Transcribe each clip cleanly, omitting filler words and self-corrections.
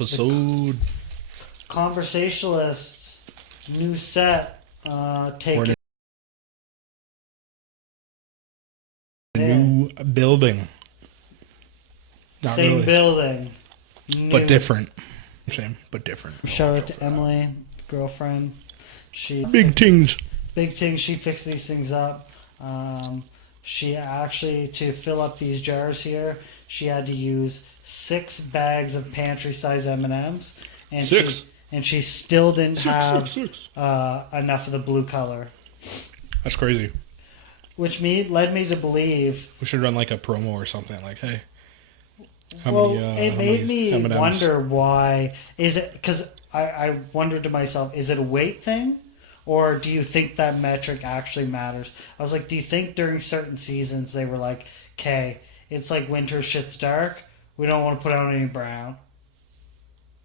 episode. Conversationalist's new set. Taking a new building. Not Same really. building. But different. Same, but different. Shout out to Emily, girlfriend. She Big things. Big things. She fixed these things up. She actually, to fill up these jars here, she had to use 6 bags of pantry-size M&Ms. And 6? And she still didn't have Six. enough of the blue color. That's crazy. Which led me to believe... We should run like a promo or something. Like, hey, it made me M&Ms? wonder why... Is it... Because I wondered to myself, is it a weight thing? Or do you think that metric actually matters? I was like, do you think during certain seasons they were like, okay, it's like winter, shit's dark. We don't want to put out any brown.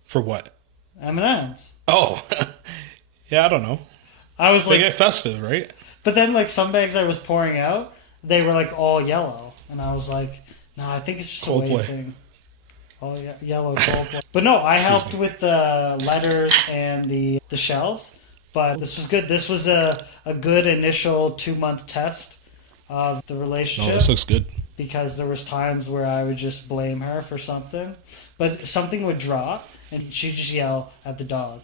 For what? M&Ms. Oh. Yeah, I don't know. I was They like... get festive, right? But then like some bags I was pouring out, they were like all yellow. And I was like, no, I think it's just a weight thing. All yellow Coldplay. But no, I helped with the letters and the shelves. But this was good. This was a good initial 2-month test of the relationship. No, this looks good. Because there was times where I would just blame her for something. But something would drop, and she'd just yell at the dog.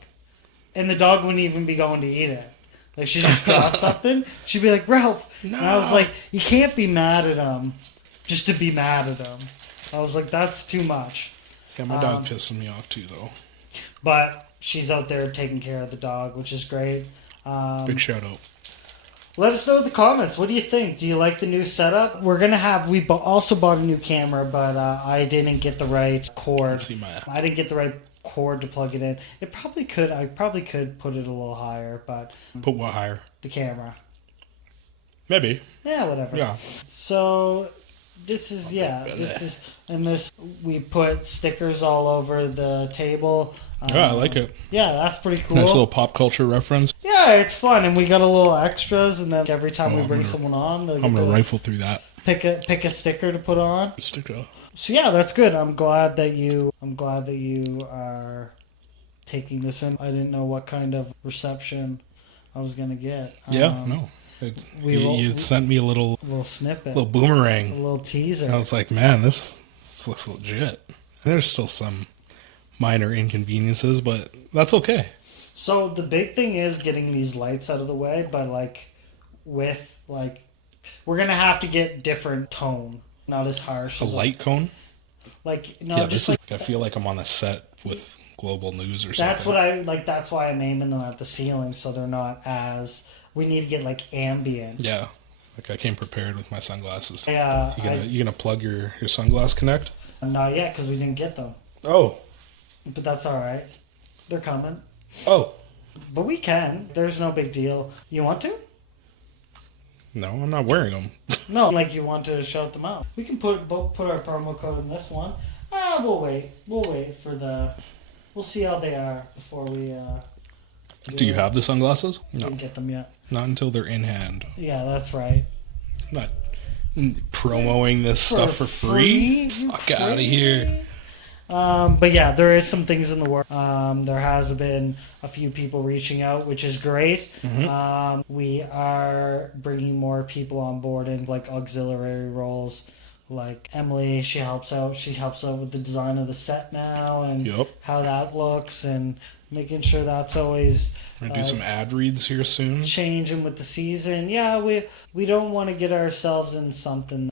And the dog wouldn't even be going to eat it. Like, she'd just drop something. She'd be like, Ralph. No. And I was like, you can't be mad at him just to be mad at him. I was like, that's too much. Yeah, my dog pissing me off too, though. But she's out there taking care of the dog, which is great. Big shout out. Let us know in the comments. What do you think? Do you like the new setup? We're going to have... We also bought a new camera, but I didn't get the right cord. I didn't get the right cord to plug it in. It probably could. I probably could put it a little higher, but... Put what higher? The camera. Maybe. Yeah, whatever. Yeah. So... This is, we put stickers all over the table. Yeah, I like it. Yeah, that's pretty cool. Nice little pop culture reference. Yeah, it's fun, and we got a little extras, and then every time we bring someone on, I'm going to rifle through that. Pick a sticker to put on. Sticker. So yeah, that's good. I'm glad that you are taking this in. I didn't know what kind of reception I was going to get. Yeah, no. You sent me a little snippet, little boomerang, a little teaser. And I was like, man, this looks legit. And there's still some minor inconveniences, but that's okay. So the big thing is getting these lights out of the way, but we're gonna have to get different tone, not as harsh. A light cone? Just I feel like I'm on a set with Global News or something. That's what I like. That's why I'm aiming them at the ceiling, so they're not as. We need to get ambient. Yeah, I came prepared with my sunglasses. Yeah, you gonna plug your sunglass connect? Not yet, because we didn't get them. Oh, but that's all right. They're coming. Oh, but we can. There's no big deal. You want to? No, I'm not wearing them. No, you want to shout them out. We can put our promo code in this one. We'll wait. We'll see how they are before we. Do you have the sunglasses? No. Didn't get them yet. Not until they're in hand. Yeah, that's right. I'm not promoting this stuff for free. Fuck out of here. But yeah, there is some things in the work. There has been a few people reaching out, which is great. Mm-hmm. We are bringing more people on board in auxiliary roles. Like Emily, she helps out. She helps out with the design of the set now and how that looks and making sure that's always. We're gonna do some ad reads here soon. Changing with the season. Yeah, we don't want to get ourselves in something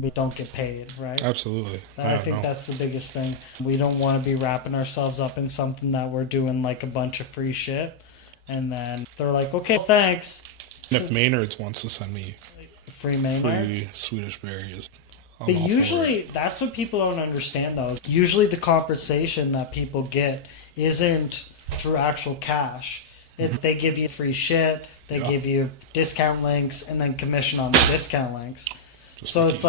we don't get paid, right? Absolutely. I think that's the biggest thing. We don't want to be wrapping ourselves up in something that we're doing a bunch of free shit, and then they're like, okay, well, thanks. And if Maynard's wants to send me free Swedish berries. But usually, that's what people don't understand, though. Usually the compensation that people get isn't through actual cash. It's they give you free shit, they give you discount links, and then commission on the discount links. So it's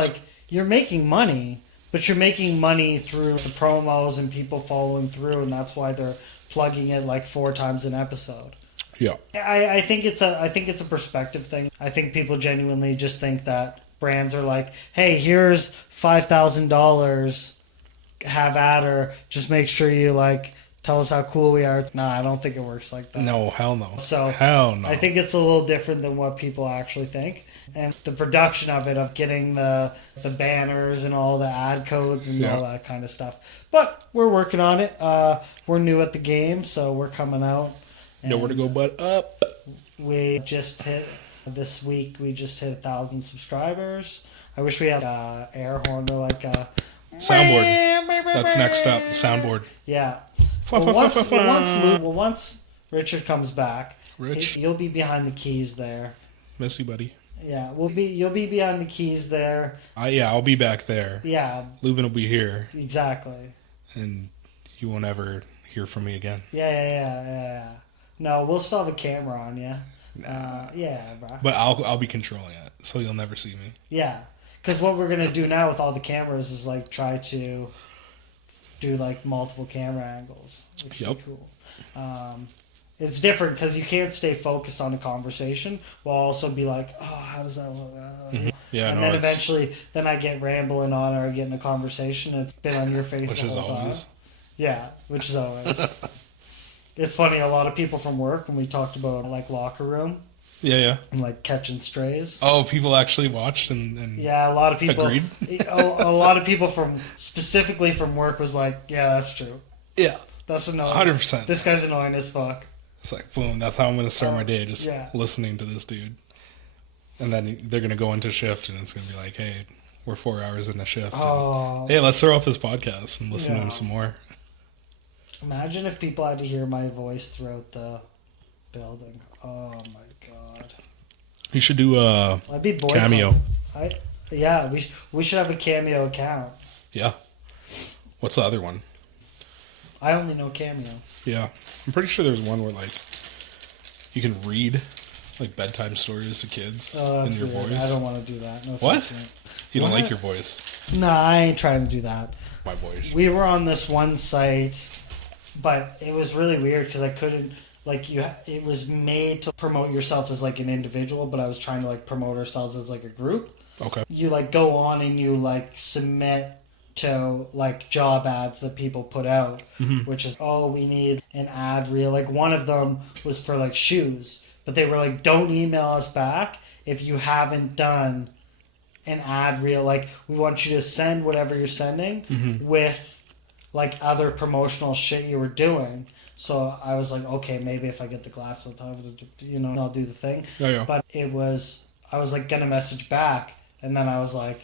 you're making money, but you're making money through the promos and people following through, and that's why they're plugging it 4 times an episode. Yeah, I think it's a perspective thing. I think people genuinely just think that brands are like, hey, here's $5,000 have at her. Just make sure you like tell us how cool we are. No, I don't think it works like that. No, hell no. So hell no. I think it's a little different than what people actually think. And the production of it, of getting the banners and all the ad codes and all that kind of stuff. But we're working on it. We're new at the game, so we're coming out. Nowhere to go but up. We just hit, this week, we just hit 1,000 subscribers. I wish we had an air horn or like a... Soundboard. That's next up. Soundboard. Yeah. Once Richard comes back, you'll be behind the keys there. Miss you, buddy. Yeah, you'll be behind the keys there. I'll be back there. Yeah. Lubin will be here. Exactly. And you won't ever hear from me again. Yeah. No, we'll still have a camera on you. Yeah, bro. But I'll be controlling it, so you'll never see me. Yeah, because what we're gonna do now with all the cameras is like try to do like multiple camera angles, which would be cool. It's different because you can't stay focused on a conversation while also be like, oh, how does that look? Yeah, and then eventually, then I get rambling on or I get in a conversation and it's been on your face the whole time. Yeah, which is always. It's funny, a lot of people from work, when we talked about like locker room. Yeah. And like catching strays. Oh, people actually watched and yeah, a lot of people agreed. a lot of people specifically from work was like, yeah, that's true. Yeah. That's annoying. 100%. This guy's annoying as fuck. It's like, boom, that's how I'm going to start my day, just listening to this dude. And then they're going to go into shift, and it's going to be like, hey, we're 4 hours in a shift. Hey, let's throw up his podcast and listen to him some more. Imagine if people had to hear my voice throughout the building. Oh, my God. You should do a Cameo. We should have a Cameo account. Yeah. What's the other one? I only know Cameo. Yeah. I'm pretty sure there's one where, like, you can read, like, bedtime stories to kids in your voice. I don't want to do that. No, what? You don't like your voice? No, I ain't trying to do that. My voice. We were on this one site, but it was really weird because I couldn't, like, it was made to promote yourself as, like, an individual, but I was trying to, like, promote ourselves as, like, a group. Okay. You, like, go on and you, like, submit to like job ads that people put out, which is, we need an ad reel. Like one of them was for like shoes, but they were like, don't email us back if you haven't done an ad reel. Like we want you to send whatever you're sending with like other promotional shit you were doing. So I was like, okay, maybe if I get the glass on time, I'll do the thing. Yeah. But I was like gonna message back, and then I was like,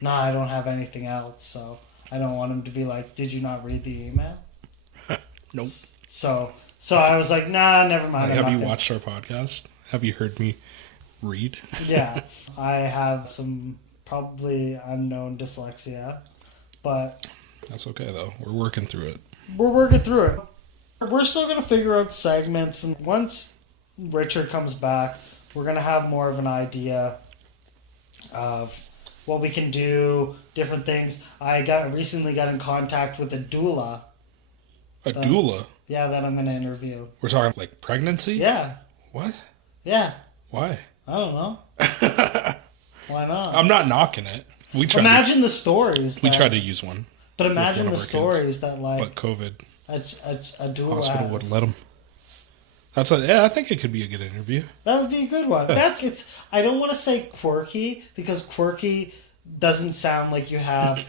no, I don't have anything else, so I don't want him to be like, did you not read the email? Nope. So I was like, nah, never mind. Have you watched our podcast? Have you heard me read? Yeah. I have some probably unknown dyslexia, but... That's okay, though. We're working through it. We're still going to figure out segments, and once Richard comes back, we're going to have more of an idea of what we can do, different things. I recently got in contact with a doula. A doula? Yeah, that I'm going to interview. We're talking like pregnancy? Yeah. What? Yeah. Why? I don't know. Why not? I'm not knocking it. Imagine the stories. We tried to use one. But imagine the stories that like... But COVID. A doula hospital wouldn't let them. I think it could be a good interview. That would be a good one. I don't want to say quirky, because quirky doesn't sound like you have...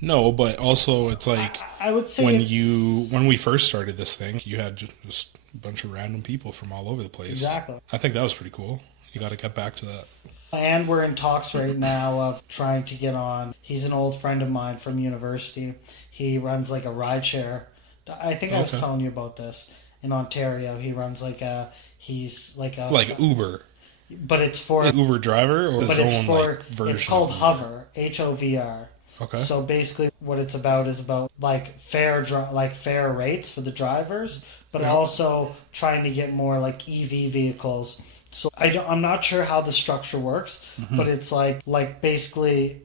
No, but also it's like... I would say when we first started this thing, you had just a bunch of random people from all over the place. Exactly. I think that was pretty cool. You got to get back to that. And we're in talks right now of trying to get on. He's an old friend of mine from university. He runs like a rideshare. I think I was telling you about this. In Ontario, he runs like Uber, but it's for Uber driver or his own version. It's called Hover, HOVR. Okay. So basically, what it's about is about like fair rates for the drivers, but also trying to get more like EV vehicles. So I'm not sure how the structure works, but it's like basically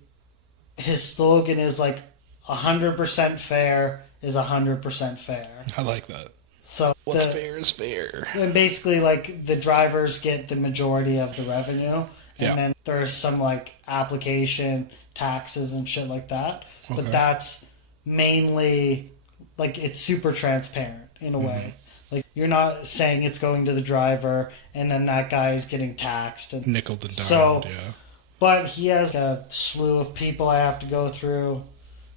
his slogan is like 100% fair is 100% fair. I like that. So what's fair is fair. And basically, like, the drivers get the majority of the revenue. And then there's some, like, application taxes and shit like that. Okay. But that's mainly, like, it's super transparent in a way. Like, you're not saying it's going to the driver and then that guy is getting taxed. And Nickel and dimed, so, yeah. but he has a slew of people I have to go through.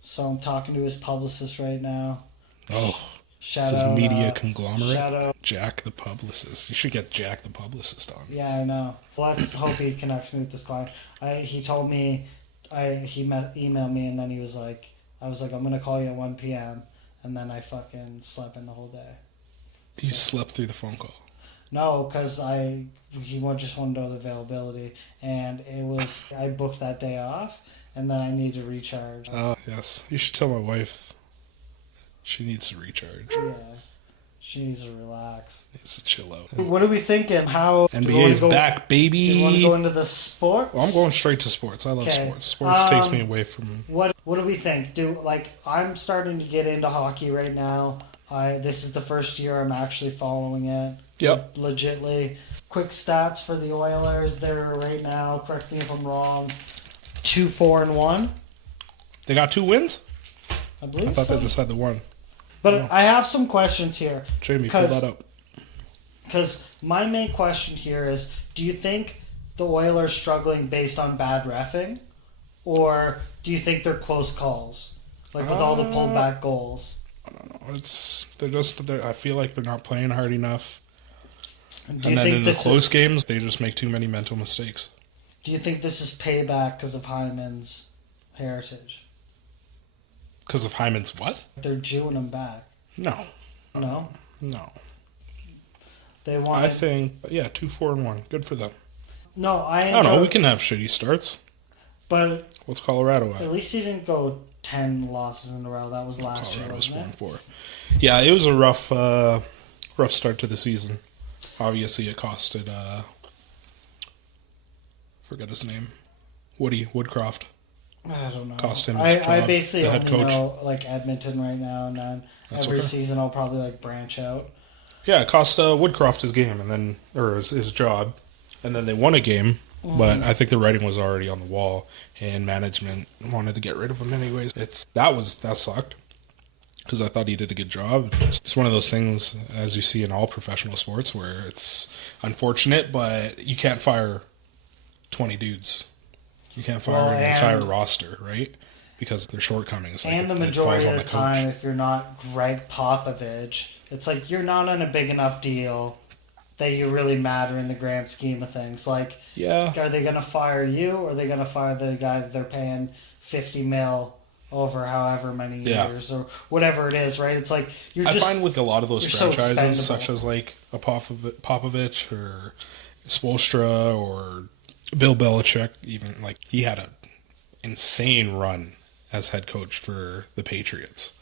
So I'm talking to his publicist right now. Oh, Shout his out, media conglomerate. Shout out. Jack the publicist. You should get Jack the publicist on. Yeah, I know. Let's hope he connects me with this client. He told me, emailed me, and then he was like, I was like, I'm gonna call you at 1 p.m. And then I fucking slept in the whole day. You slept through the phone call. No, because just wanted to know the availability, and I booked that day off, and then I need to recharge. Oh, yes. You should tell my wife she needs to recharge. Yeah, she needs to relax. Needs to chill out. What are we thinking? How NBA is back, baby. Do you want to go into the sports? Well, I'm going straight to sports. I love Okay. sports. Sports takes me away from... What do we think? I'm starting to get into hockey right now. This is the first year I'm actually following it. Yep. Legitly. Quick stats for the Oilers. They're right now, correct me if I'm wrong, 2-4-1. They got 2 wins? I believe I thought so. they just had the 1. But I have some questions here. Jamie, pull that up. Because my main question here is, do you think the Oilers struggling based on bad reffing? Or do you think they're close calls? Like with all the pulled back goals? I don't know. I feel like they're not playing hard enough. And then in the close games, they just make too many mental mistakes. Do you think this is payback because of Hyman's heritage? Because of Hyman's what? They're Jewing him back. No. No? No. They want. I think, yeah, 2-4-1. Good for them. No, I don't know. We can have shitty starts. But What's Colorado at? at least he didn't go 10 losses in a row. That was last year, Colorado's wasn't it? 4-4. Yeah, it was a rough start to the season. Obviously, it costed, forget his name, Woodcroft. I don't know. Cost him his I job, basically the head only coach. know like Edmonton right now, and then That's every okay. season I'll probably like branch out. Yeah, it cost Woodcroft his game, and then his job, and then they won a game. But I think the writing was already on the wall, and management wanted to get rid of him anyways. That sucked because I thought he did a good job. It's one of those things, as you see in all professional sports, where it's unfortunate, but you can't fire 20 dudes. You can't fire an entire roster, right? Because their shortcomings. And the majority of the time, if you're not Greg Popovich, it's like you're not on a big enough deal that you really matter in the grand scheme of things. Like, yeah, are they going to fire you, or are they going to fire the guy that they're paying $50 million over however many years, or whatever it is, right? It's like I find with a lot of those franchises, so such as like a Popovich or Spoelstra or Bill Belichick, even like he had an insane run as head coach for the Patriots.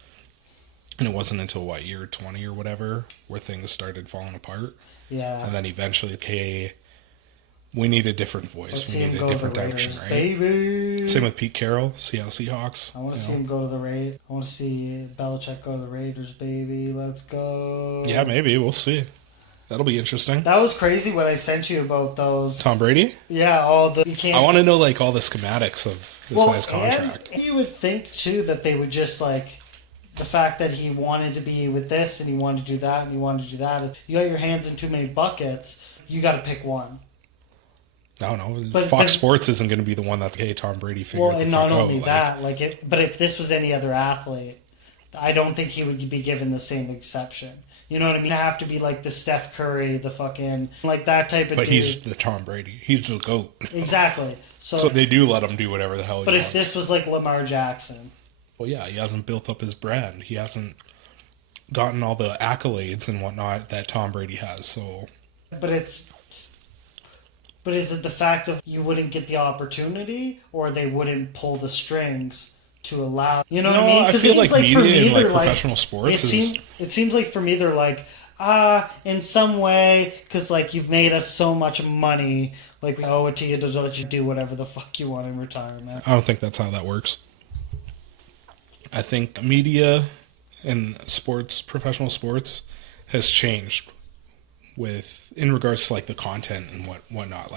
And it wasn't until, year 20 or whatever, where things started falling apart. Yeah. And then eventually, okay, we need a different voice. We need a different direction, right? Baby. Same with Pete Carroll, Seattle Seahawks. I want to see him go to the Raiders. I want to see Belichick go to the Raiders, baby. Let's go. Yeah, maybe. We'll see. That'll be interesting. That was crazy what I sent you about those. Tom Brady? Yeah, all the... I want to know, all the schematics of this guy's contract. And you would think, too, that they would just, the fact that he wanted to be with this and he wanted to do that and he wanted to do that. You got your hands in too many buckets. You got to pick one. I don't know. Fox Sports isn't going to be the one that's, hey, Tom Brady figured Well, and not only that, but if this was any other athlete, I don't think he would be given the same exception. You know what I mean? Have to be like the Steph Curry, the fucking, that type of dude. But he's the Tom Brady. He's the GOAT. Exactly. So they do let him do whatever the hell he wants. But if this was like Lamar Jackson... Well, yeah, he hasn't built up his brand. He hasn't gotten all the accolades and whatnot that Tom Brady has. So, but is it the fact of you wouldn't get the opportunity, or they wouldn't pull the strings to allow? You know what I mean? I feel like media and professional sports it seems like for me they're like, in some way, because you've made us so much money, we owe it to you to let you do whatever the fuck you want in retirement. I don't think that's how that works. I think media and sports, professional sports, has changed in regards to the content and whatnot.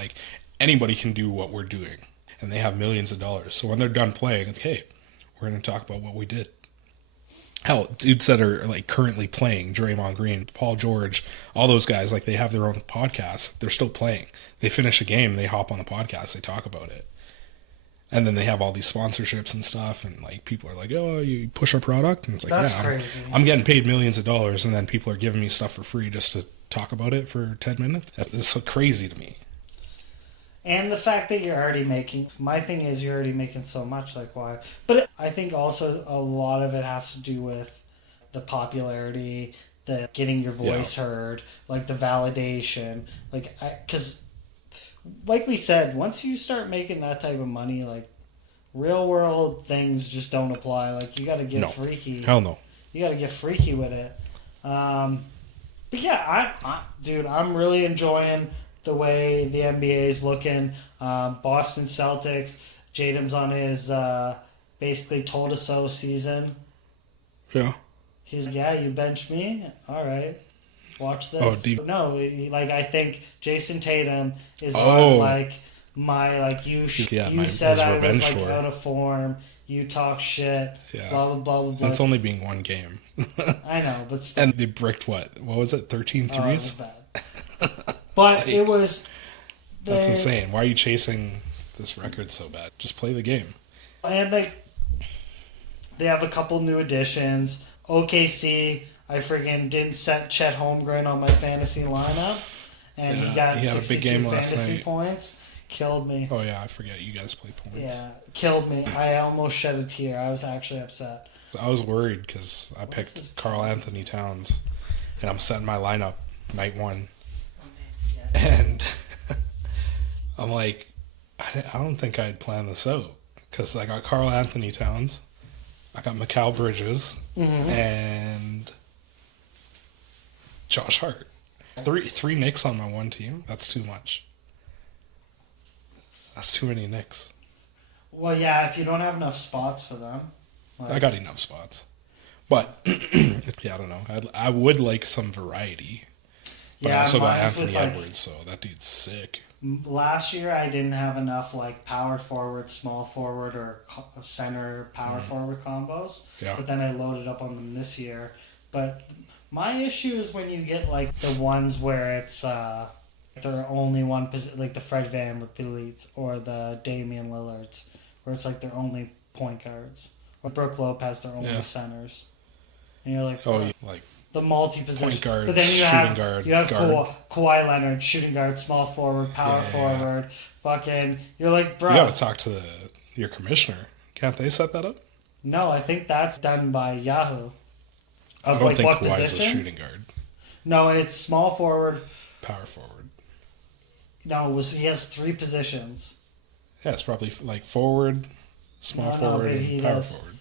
Anybody can do what we're doing, and they have millions of dollars. So when they're done playing, it's, hey, we're going to talk about what we did. hell, dudes that are like currently playing, Draymond Green, Paul George, all those guys, like they have their own podcast. They're still playing. They finish a game, they hop on the podcast, they talk about it. And then they have all these sponsorships and stuff, and like people are like, "Oh, you push our product," and it's like, That's "Yeah, crazy. I'm getting paid millions of dollars," and then people are giving me stuff for free just to talk about it for 10 minutes. It's so crazy to me. And the fact that you're already making, my thing is you're already making so much, like why? But I think also a lot of it has to do with the popularity, the getting your voice heard, like the validation, because like we said, once you start making that type of money, like real world things just don't apply. Like you got to get freaky. Hell no. You got to get freaky with it. But yeah, dude, I'm really enjoying the way the NBA is looking. Boston Celtics, Jadam's on his basically told us so season. Yeah. He's like, yeah, you benched me? All right. Watch this. Oh, no, I think Jason Tatum is on like my like you said I was like out of form. You talk shit. Yeah. Blah blah blah blah. That's only being one game. I know, but still. And they bricked what was it? 13 threes. It was bad. But it was. That's insane. Why are you chasing this record so bad? Just play the game. And they have a couple new additions. OKC. I friggin' didn't set Chet Holmgren on my fantasy lineup, and he got had a big game last fantasy night. Points. Killed me. Oh yeah, I forget you guys play points. Yeah, killed me. I almost shed a tear. I was actually upset. I was worried because I picked Karl Anthony Towns, and I'm setting my lineup night one, and I'm like, I don't think I'd plan this out because I got Karl Anthony Towns, I got Mikal Bridges, and Josh Hart. Three Knicks on my one team. That's too much. That's too many Knicks. Well, yeah, if you don't have enough spots for them. I got enough spots. But, yeah, I don't know. I would like some variety. But I also got Anthony Edwards, so that dude's sick. Last year, I didn't have enough power forward, small forward, or center power forward combos. Yeah. But then I loaded up on them this year. But my issue is when you get the ones where it's they're only one position, like the Fred VanVleets or the Damian Lillards, where it's they're only point guards. Or Brook Lopez, they're only centers. And you're like, the multi-position. Point guard, but then shooting guard, you have guard. Kawhi Leonard, shooting guard, small forward, power forward. Fucking, you're like, bro. You gotta talk to your commissioner. Can't they set that up? No, I think that's done by Yahoo. I don't think what Kawhi's positions? a shooting guard. No, it's small forward. Power forward. No, he has 3 positions. Yeah, it's probably forward, small forward, and power forward.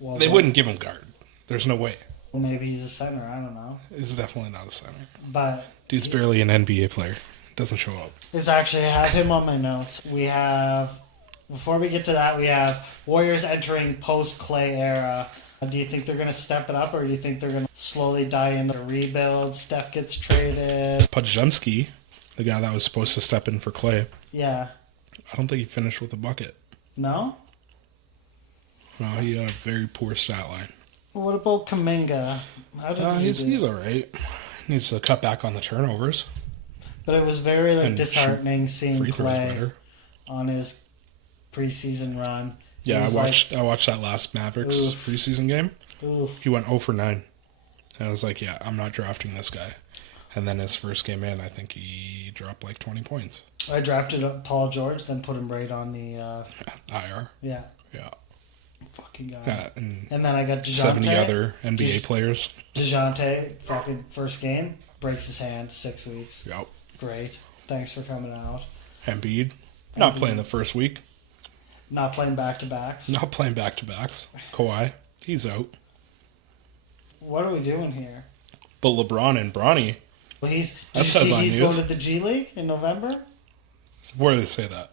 Well, they wouldn't give him guard. There's no way. Well, maybe he's a center. I don't know. He's definitely not a center. But dude's barely an NBA player. Doesn't show up. It's actually, I have him on my notes. Before we get to that, we have Warriors entering post-Clay era. Do you think they're going to step it up, or do you think they're going to slowly die into a rebuild? Steph gets traded. Podziemski, the guy that was supposed to step in for Clay. Yeah. I don't think he finished with a bucket. No? No, he had a very poor stat line. Well, what about Kuminga? He's all right. Needs to cut back on the turnovers. But it was very disheartening seeing Clay better. On his preseason run. Yeah, I watched that last Mavericks preseason game. Oof. He went 0 for 9. And I was like, yeah, I'm not drafting this guy. And then his first game in, I think he dropped 20 points. I drafted Paul George, then put him right on the IR. Yeah. Yeah. Fucking guy. Yeah, and then I got DeJounte. 70 other NBA players. DeJounte, fucking first game, breaks his hand, 6 weeks. Yep. Great. Thanks for coming out. Embiid, not playing the first week. Not playing back-to-backs. Not playing back-to-backs. Kawhi, he's out. What are we doing here? But LeBron and Bronny. Well, he's headline news. going to the G League in November? Where do they say that?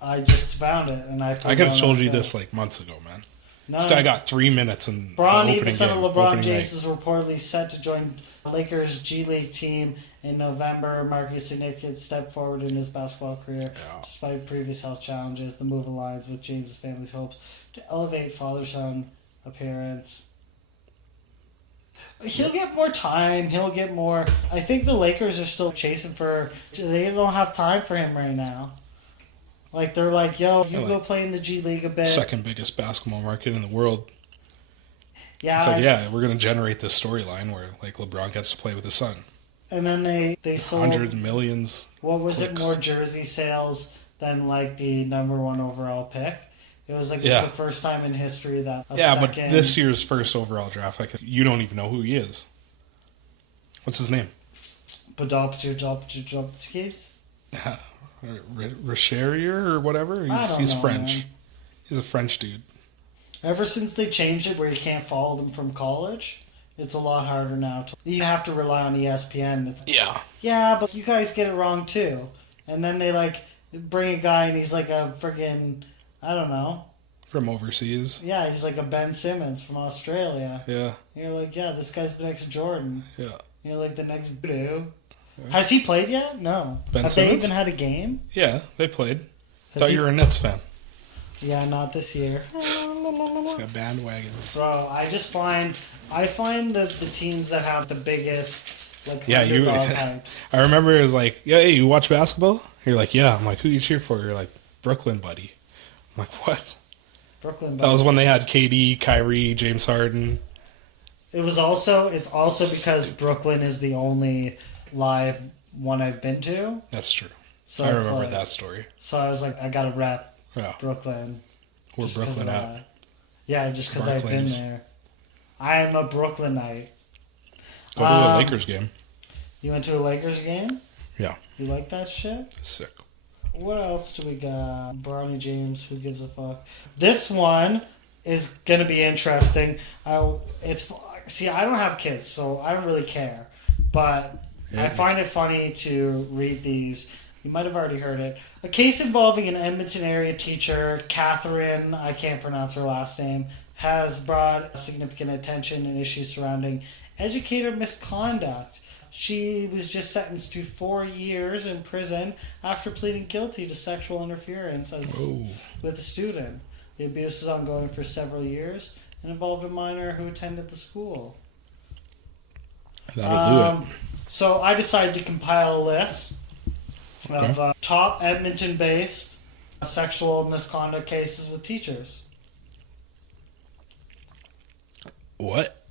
I just found it, and I could have told you this months ago, man. No, this guy got 3 minutes in Bronny, the son game, of LeBron James, night. is reportedly set to join Lakers G League team in November. Marcus Significant stepped forward in his basketball career. Despite previous health challenges, the move aligns with James' family's hopes to elevate father-son appearance. He'll get more time. He'll get more. I think the Lakers are still chasing for. They don't have time for him right now. Like, they're like, yo, you go play in the G League a bit. Second biggest basketball market in the world. Yeah. It's like, yeah, we're going to generate this storyline where, like, LeBron gets to play with his son. And then they sold... Hundreds of millions. What was clicks. it? More jersey sales than, like, the number one overall pick? It was, like, the first time in history that but this year's first overall draft, like, you don't even know who he is. What's his name? Podolskis? Richelieu or whatever? He's French. Man. He's a French dude. Ever since they changed it where you can't follow them from college, it's a lot harder now. You have to rely on ESPN. Yeah, but you guys get it wrong too. And then they like bring a guy and he's like a friggin', I don't know. From overseas. Yeah, he's like a Ben Simmons from Australia. Yeah. And you're like, yeah, this guy's the next Jordan. Yeah. And you're like the next Voodoo. Has he played yet? No. Ben Have Simmons? they even had a game? Yeah, they played. Thought you were a Nets fan. Yeah, not this year. It's got bandwagons. Bro, I find that the teams that have the biggest like you. hypes. I remember it was like, yeah, hey, you watch basketball? You're like, yeah. I'm like, who you cheer for? You're like, Brooklyn, buddy. I'm like, what? Brooklyn. That was when they had KD, Kyrie, James Harden. It's also because Brooklyn is the only live one I've been to. That's true. So I remember that story. So I was like, I gotta rep Brooklyn. Where Brooklyn at? Yeah, just because I've been there. I am a Brooklynite. Go to a Lakers game. You went to a Lakers game? Yeah. You like that shit? Sick. What else do we got? Bronny James, who gives a fuck? This one is gonna be interesting. I don't have kids, so I don't really care. But I find it funny to read these. You might have already heard it. A case involving an Edmonton area teacher, Catherine, I can't pronounce her last name, has brought significant attention and issues surrounding educator misconduct. She was just sentenced to 4 years in prison after pleading guilty to sexual interference with a student. The abuse was ongoing for several years and involved a minor who attended the school. That'll do it. So I decided to compile a list of top Edmonton-based sexual misconduct cases with teachers. What?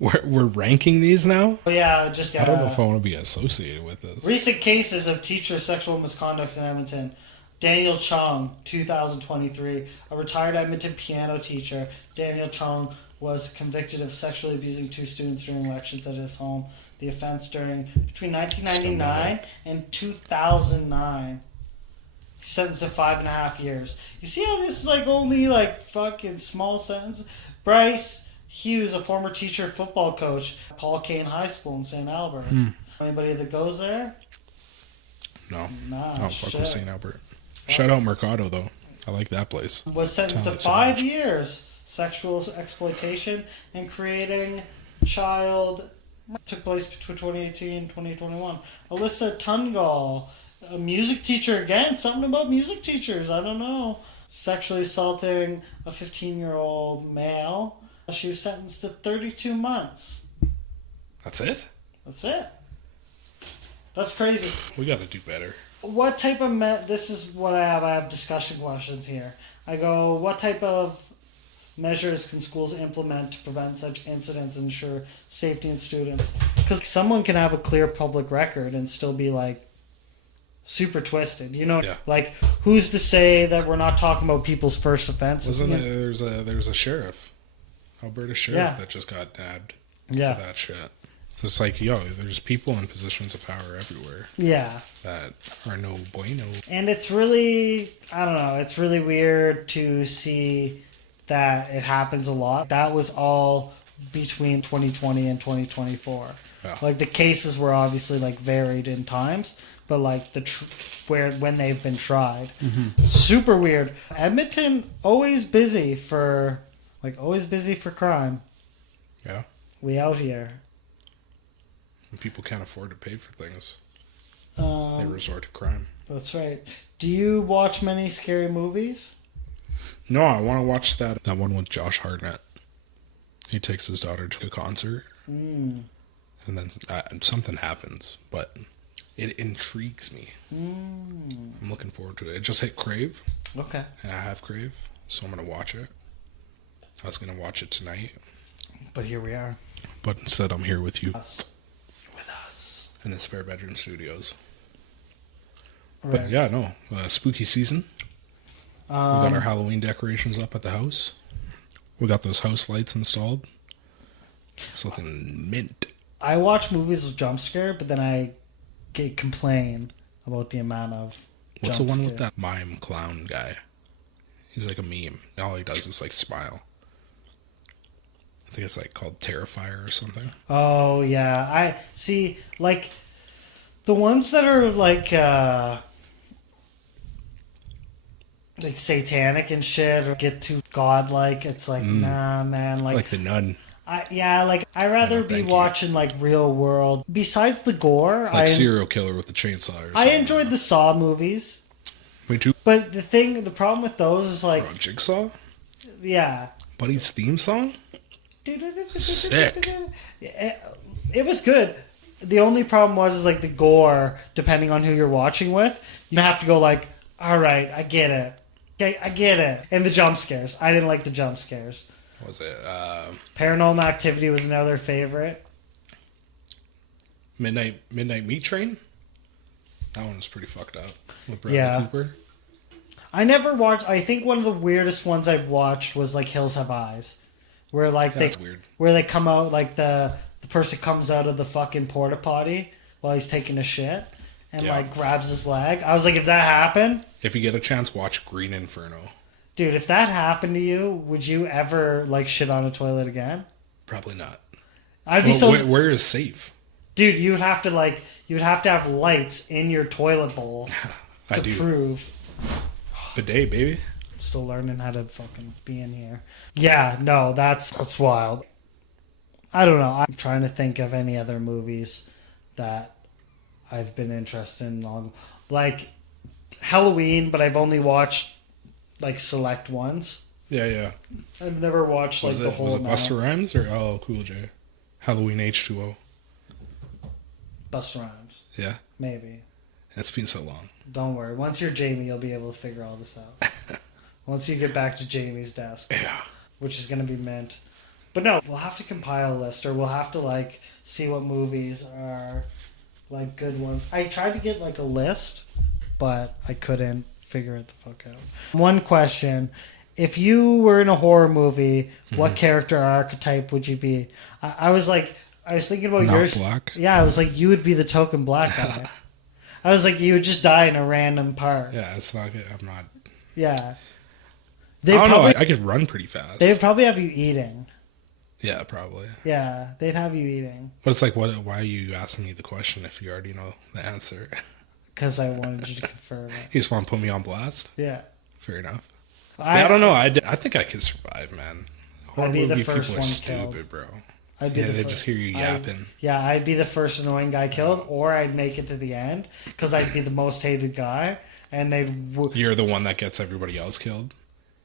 We're ranking these now? Yeah, I don't know if I want to be associated with this. Recent cases of teacher sexual misconduct in Edmonton. Daniel Chung, 2023, a retired Edmonton piano teacher. Daniel Chung was convicted of sexually abusing 2 students during lections at his home. The offense between 1999 and 2009. He's sentenced to 5.5 years. You see how this is like only like fucking small sentence? Bryce Hughes, a former teacher, football coach, Paul Kane High School in St. Albert. Anybody that goes there? No. Nah, I don't fuck with St. Albert. Shout out Mercado, though. I like that place. Was sentenced to 5 years. Sexual exploitation and creating child. Took place between 2018 and 2021. Alyssa Tungal, a music teacher again. Something about music teachers. I don't know. Sexually assaulting a 15-year-old male. She was sentenced to 32 months. That's it? That's it. That's crazy. We got to do better. What type of... This is what I have. I have discussion questions here. I go, what type of measures can schools implement to prevent such incidents and ensure safety in students? Because someone can have a clear public record and still be like super twisted, you know? Yeah. Like, who's to say that we're not talking about people's first offenses? Wasn't there's a sheriff, Alberta sheriff, that just got nabbed for that shit. It's like, there's people in positions of power everywhere. Yeah. That are no bueno. And it's really, I don't know, it's really weird to see that it happens a lot. That was all between 2020 and 2024. Yeah. Like, the cases were obviously like varied in times, but like when they've been tried. Mm-hmm. Super weird. Edmonton always busy for crime. Yeah. We out here. When people can't afford to pay for things, they resort to crime. That's right. Do you watch many scary movies? No, I want to watch that one with Josh Hartnett. He takes his daughter to a concert, and then something happens, but it intrigues me. I'm looking forward to it. It just hit Crave. Okay. And I have Crave, so I'm going to watch it. I was going to watch it tonight. But here we are. But instead, I'm here with you. With us. In the spare bedroom studios. Right. But yeah, no. Spooky season. We got our Halloween decorations up at the house. We got those house lights installed. Something mint. I watch movies with jump scare, but then I complain about the amount of What's the jump one scare. with that mime clown guy? He's like a meme. All he does is like smile. I think it's like called Terrifier or something. Oh yeah, I see. Like the ones that are like satanic and shit, or get too godlike. It's like nah, man. Like the nun. I'd rather be thank you. watching like real world. Besides the gore, Like serial killer with the chainsaw or something. I enjoyed the Saw movies. Me too. But the problem with those is like, Bro, Jigsaw? yeah. Buddy's theme song? Sick. It was good. The only problem was like the gore, depending on who you're watching with, you have to go like, all right, I get it. Okay, I get it. And the jump scares. I didn't like the jump scares. What was it? Paranormal Activity was another favorite. Midnight Meat Train? That one was pretty fucked up. With Bradley Cooper. I never watched. I think one of the weirdest ones I've watched was like Hills Have Eyes, where like That's weird. where they come out like the person comes out of the fucking porta potty while he's taking a shit and like grabs his leg. I was like, if that happened, if you get a chance, watch Green Inferno. dude, if that happened to you, would you ever like shit on a toilet again? Probably not. I'd be where is safe? dude. You would have to have lights in your toilet bowl to prove. Bidet, baby. Still learning how to fucking be in here. Yeah, no, that's wild. I don't know. I'm trying to think of any other movies that I've been interested in. Like Halloween, but I've only watched like select ones. Yeah. I've never watched like the whole Was it amount. Busta Rhymes or LL Cool J? Halloween H2O. Busta Rhymes. Yeah. Maybe. It's been so long. Don't worry. Once you're Jamie, you'll be able to figure all this out. Once you get back to Jamie's desk. Yeah. Which is going to be mint. But no, we'll have to compile a list, or we'll have to like see what movies are like good ones. I tried to get like a list, but I couldn't figure it the fuck out. One question: if you were in a horror movie, what character or archetype would you be? I was thinking about Not yours. black. Yeah, I was like, you would be the token black guy. I was like, you would just die in a random part. Yeah, it's not good. I'm not. Yeah. I don't know. I could run pretty fast. They would probably have you eating. Yeah, probably. Yeah, they'd have you eating. But it's like, why are you asking me the question if you already know the answer? Because I wanted you to confirm it. You just want to put me on blast? Yeah. Fair enough. I don't know. I think I could survive, man. Horror I'd be the movie first people are one stupid, killed. bro. I'd be Yeah, the they first. just hear you yapping. I'd be the first annoying guy killed, or I'd make it to the end because I'd be the most hated guy, and You're the one that gets everybody else killed.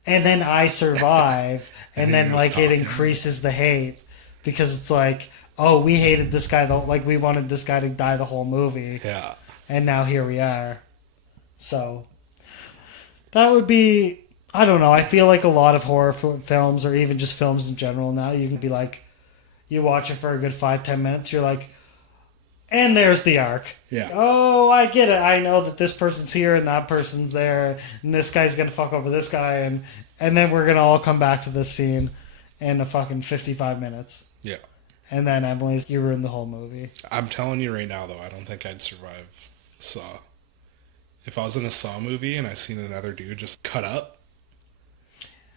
and then I survive, and then you're like just it talking. increases the hate because it's like, oh, we hated this guy, like we wanted this guy to die the whole movie, Yeah. and now here we are. So that would be. I don't know. I feel like a lot of horror films, or even just films in general, now you can be like, you watch it for a good 5-10 minutes, you're like, and there's the arc. Yeah. Oh, I get it. I know that this person's here and that person's there, and this guy's gonna fuck over this guy, and then we're gonna all come back to this scene in a fucking 55 minutes. Yeah. And then Emily's, you ruined the whole movie. I'm telling you right now, though, I don't think I'd survive Saw. If I was in a Saw movie and I seen another dude just cut up,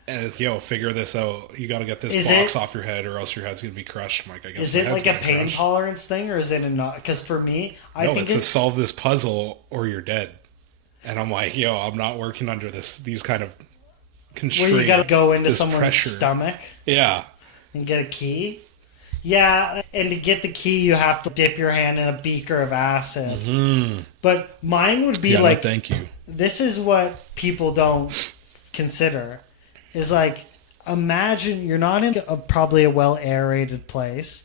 and it's, figure this out. You got to get this box off your head, or else your head's gonna be crushed. I'm like, I guess. Is it like a pain tolerance thing, or is it a not? Because for me, I think it's to solve this puzzle, or you're dead. And I'm like, I'm not working under these kind of constraints. Where you got to go into someone's pressure. stomach. Yeah. And get a key. Yeah, and to get the key, you have to dip your hand in a beaker of acid. Mm-hmm. But mine would be No, like, thank you. this is what people don't consider. is like, imagine you're not in probably a well aerated place.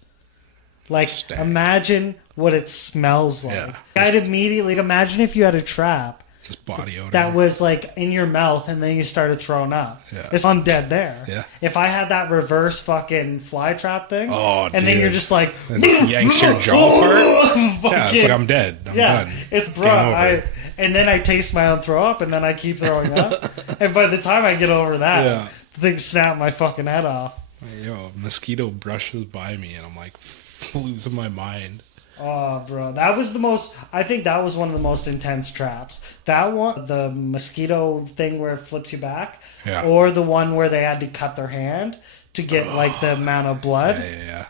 Like, Stank. imagine what it smells like. Yeah. I'd immediately imagine if you had a trap Just body odor. that was like in your mouth and then you started throwing up. Yeah. I'm dead there. Yeah. If I had that reverse fucking fly trap thing, Oh, and then dude. you're just like, And just yanks your jaw apart. Yeah, it's like I'm dead. I'm yeah, done. it's Game bro. over. And then I taste my own throw up, and then I keep throwing up. And by the time I get over that, Yeah. the thing snapped my fucking head off. Yo, a mosquito brushes by me, and I'm like losing my mind. Oh, bro, that was the most. I think that was one of the most intense traps. That one, the mosquito thing where it flips you back, Yeah. or the one where they had to cut their hand to get like the amount of blood. Yeah.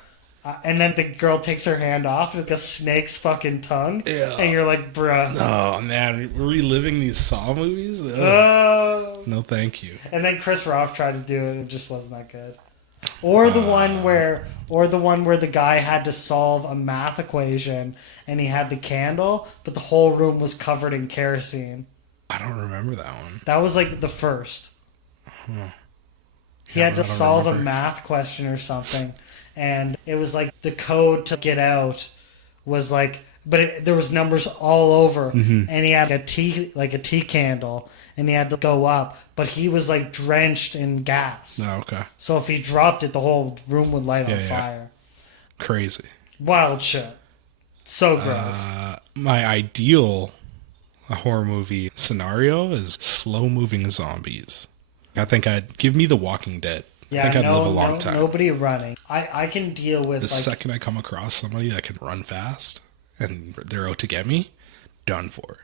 And then the girl takes her hand off and it's like a snake's fucking tongue. Yeah. And you're like, bruh. Oh man, reliving these Saw movies? Ugh. No, thank you. And then Chris Rock tried to do it and it just wasn't that good. Or the one where the guy had to solve a math equation and he had the candle, but the whole room was covered in kerosene. I don't remember that one. That was like the first. He Yeah, had to I don't solve remember. a math question or something, and it was like the code to get out was like, but there was numbers all over, Mm-hmm. and he had a tea candle, and he had to go up, but he was like drenched in gas. Oh, okay. So if he dropped it, the whole room would light on Yeah. fire. Crazy. Wild shit. So gross. My ideal horror movie scenario is slow-moving zombies. I think I'd give me The Walking Dead. I think I'd live a long time. Nobody running. I can deal with The like second I come across somebody that can run fast and they're out to get me, done for.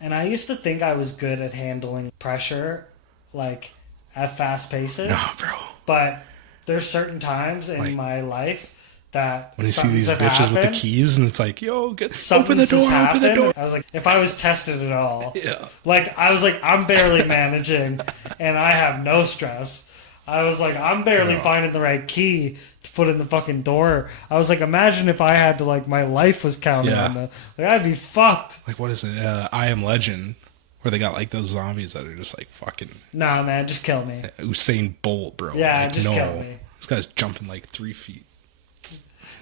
And I used to think I was good at handling pressure, like at fast paces. No, bro. But there's certain times in Like, my life that When you see these bitches with the keys and it's like, yo, open the something's door, just open the door. happened. I was like, if I was tested at all, Yeah. like I was like, I'm barely managing, and I have no stress. I was like, I'm barely finding the right key to put in the fucking door. I was like, imagine if I had to, like, my life was counted Yeah. on the, like, I'd be fucked. Like, what is it? I Am Legend, where they got like those zombies that are just like fucking Nah, man, just kill me. Usain Bolt, bro. Yeah, like, just kill me. This guy's jumping like 3 feet.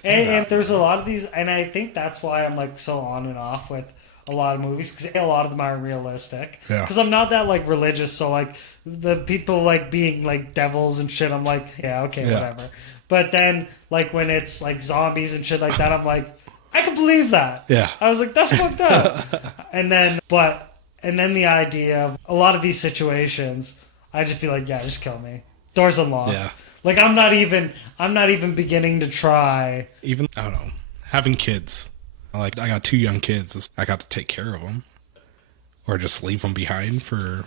And there's a lot of these, and I think that's why I'm like so on and off with a lot of movies, because a lot of them aren't realistic. Yeah. Because I'm not that like religious, so like the people like being like devils and shit, I'm like, yeah, okay, Yeah. whatever. But then like when it's like zombies and shit like that, I'm like, I can believe that. Yeah. I was like, that's fucked up. And then the idea of a lot of these situations, I just be like, yeah, just kill me. Door's unlocked. Yeah. Like I'm not even beginning to try. Even, I don't know, having kids. Like, I got 2 young kids. I got to take care of them. Or just leave them behind for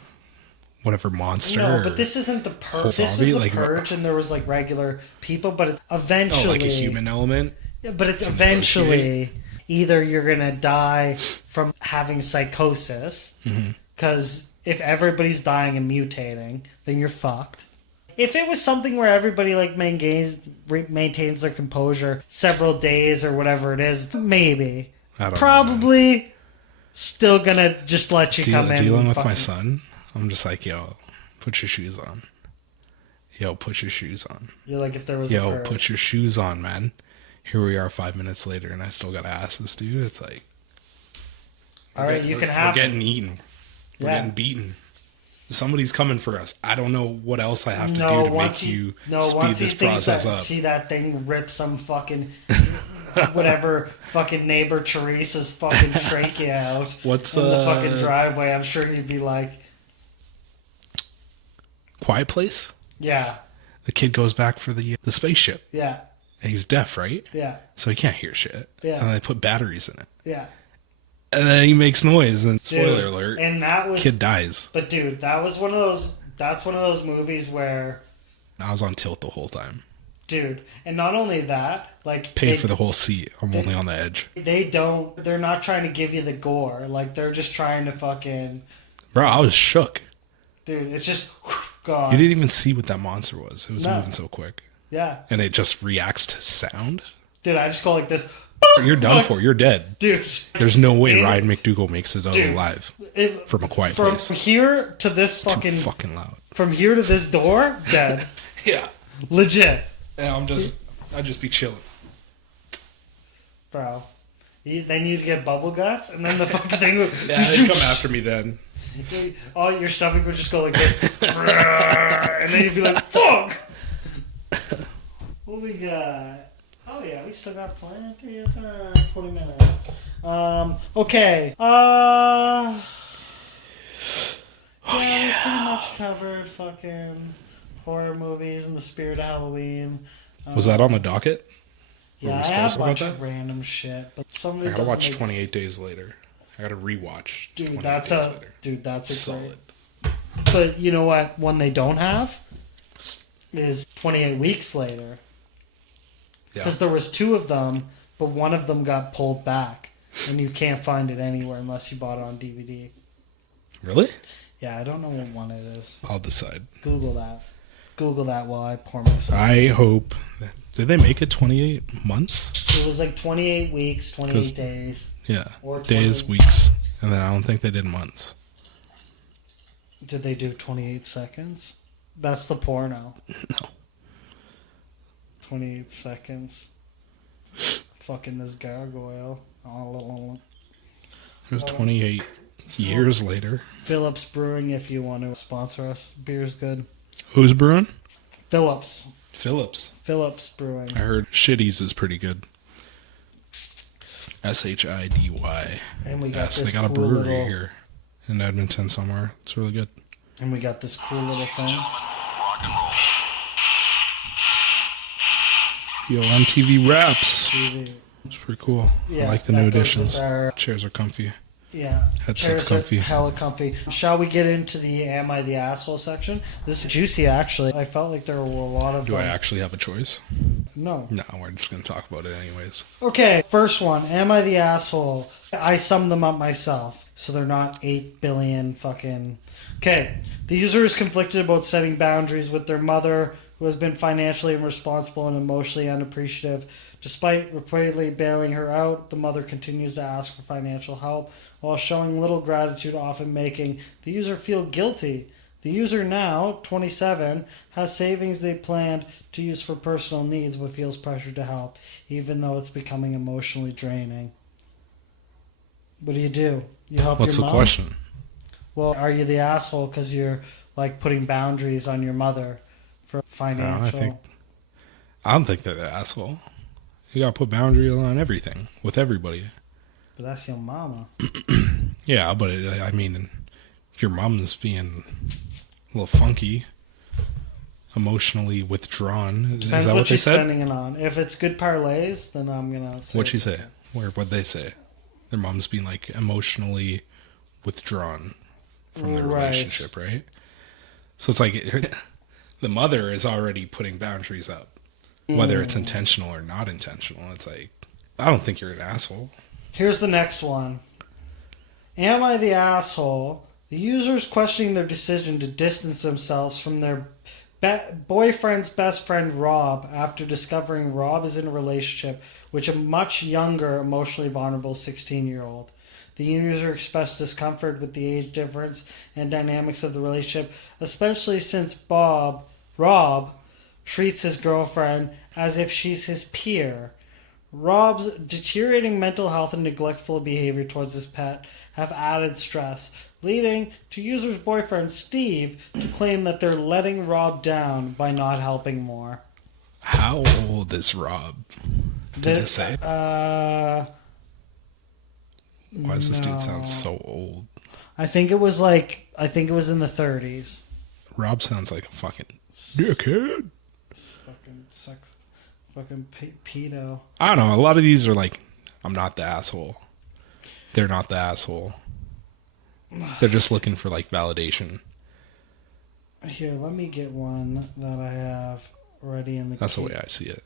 whatever monster. No, but this isn't the purge. This was zombie, the like, purge, and there was like regular people, but it's eventually like a human element. Yeah, but it's eventually either you're gonna die from having psychosis, because if everybody's dying and mutating, then you're fucked. If it was something where everybody like maintains their composure several days or whatever it is, maybe. I don't know, Probably still gonna just let you come in. Dealing and with my fucking- son, I'm just like, yo, put your shoes on. Yo, put your shoes on. You're like, if there was a Yo, purge. put your shoes on, man. Here we are 5 minutes later, and I still got to ask this dude. It's like, All right, you can we're have getting eaten. We're Yeah. getting beaten. Somebody's coming for us. I don't know what else I have to do to make you speed once he this thinks process that, up. see that thing rip some fucking whatever fucking neighbor Teresa's fucking trachea out What's, in the fucking driveway. I'm sure he'd be like, Quiet Place? yeah, The kid goes back for the spaceship. yeah, And he's deaf, right? yeah, So he can't hear shit. Yeah. And they put batteries in it. yeah. And then he makes noise, and Dude, spoiler alert, And that was, kid dies. but dude, that was one of those. That's one of those movies where, I was on tilt the whole time. dude, and not only that, like Paid for the whole seat. I'm only on the edge. They're not trying to give you the gore. Like they're just trying to fucking, Bro, I was shook. dude. It's just gone. You didn't even see what that monster was. It was No. moving so quick. Yeah, And it just reacts to sound. dude. I just go like this. You're done for. You're dead. Dude, There's no way It- Ryan McDougall makes it out Dude. alive it, from A Quiet from Place. here to this Too fucking fucking loud. From here to this door, dead. Yeah. Legit. And I'd just be chilling. Bro. Then you'd get bubble guts, and then the fucking thing would... Yeah, they'd come after me then. Oh, your stomach would just go like this. And then you'd be like, fuck! What we got? Oh yeah, we still got plenty of time. 20 minutes. Okay. Yeah, we pretty much covered fucking horror movies in the spirit of Halloween. Was that on the docket? Yeah, I have a bunch of random shit, but some of it I gotta watch doesn't 28 Days Later. I gotta rewatch. Dude, 28 that's Days a Later. dude. That's a Solid. great. But you know what? One they don't have is 28 Weeks Later. Yeah. Because there was two of them, but one of them got pulled back, and you can't find it anywhere unless you bought it on DVD. Really? Yeah, I don't know what one it is. I'll decide. Google that. Google that while I pour myself. I hope. Did they make it 28 months? It was like 28 weeks, 28 days. Yeah. Or 20. Days, weeks. And then I don't think they did months. Did they do 28 seconds? That's the porno. No. 28 seconds. Fucking this gargoyle. Oh, It was 28 years later. Phillips Brewing, if you want to sponsor us. Beer's good. Who's brewing? Phillips Brewing. I heard Shitties is pretty good. SHIDY. And we got Yes, this they got a cool brewery little, here in Edmonton somewhere. It's really good. And we got this cool little thing. Yo, MTV Raps. TV. It's pretty cool. Yeah, I like the that new goes with additions. our- Chairs are comfy. Yeah. Headset's Chairs are comfy. hella comfy. Shall we get into the Am I the Asshole section? This is juicy, actually. I felt like there were a lot of Do I actually have a choice? No. No, we're just going to talk about it anyways. Okay, first one. Am I the asshole? I summed them up myself, so they're not 8 billion fucking... Okay. The user is conflicted about setting boundaries with their mother, who has been financially irresponsible and emotionally unappreciative. Despite repeatedly bailing her out, the mother continues to ask for financial help, while showing little gratitude, often making the user feel guilty. The user now, 27, has savings they planned to use for personal needs, but feels pressured to help, even though it's becoming emotionally draining. What do? You help What's your the mom? question? Well, are you the asshole because you're like putting boundaries on your mother for financial? I don't think they're the asshole. You got to put boundaries on everything with everybody. But that's your mama. Yeah, but I mean, if your mom's being a little funky, emotionally withdrawn, Depends is that what what they she's said? spending it on. If it's good parlays, then I'm gonna say. What'd she say? What'd they say? Their mom's being like emotionally withdrawn from their Right. relationship, right? So it's like the mother is already putting boundaries up, whether it's intentional or not intentional. It's like, I don't think you're an asshole. Here's the next one. Am I the asshole? The user is questioning their decision to distance themselves from their boyfriend's best friend Rob after discovering Rob is in a relationship with a much younger, emotionally vulnerable 16-year-old. The user expressed discomfort with the age difference and dynamics of the relationship, especially since Rob, treats his girlfriend as if she's his peer. Rob's deteriorating mental health and neglectful behavior towards his pet have added stress, leading to user's boyfriend Steve to claim that they're letting Rob down by not helping more. How old is Rob? Did it say? Why does this dude sound so old? I think it was in the 30s. Rob sounds like a fucking dickhead. Fucking sex. Fucking pedo. I don't know. A lot of these are like, I'm not the asshole. They're not the asshole. They're just looking for like validation. Here, let me get one that I have ready in the That's the way I see it.